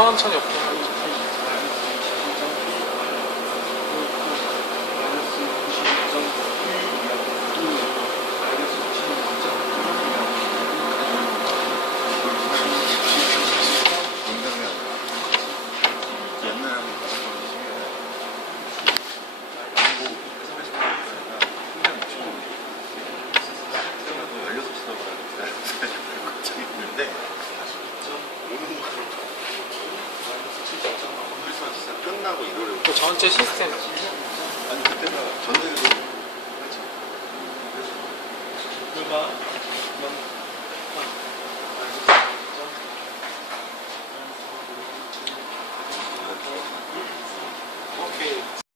천천히 없구나. 끝나고 이 노래 그 전체 시스템. 아니 그때가 전에도 그가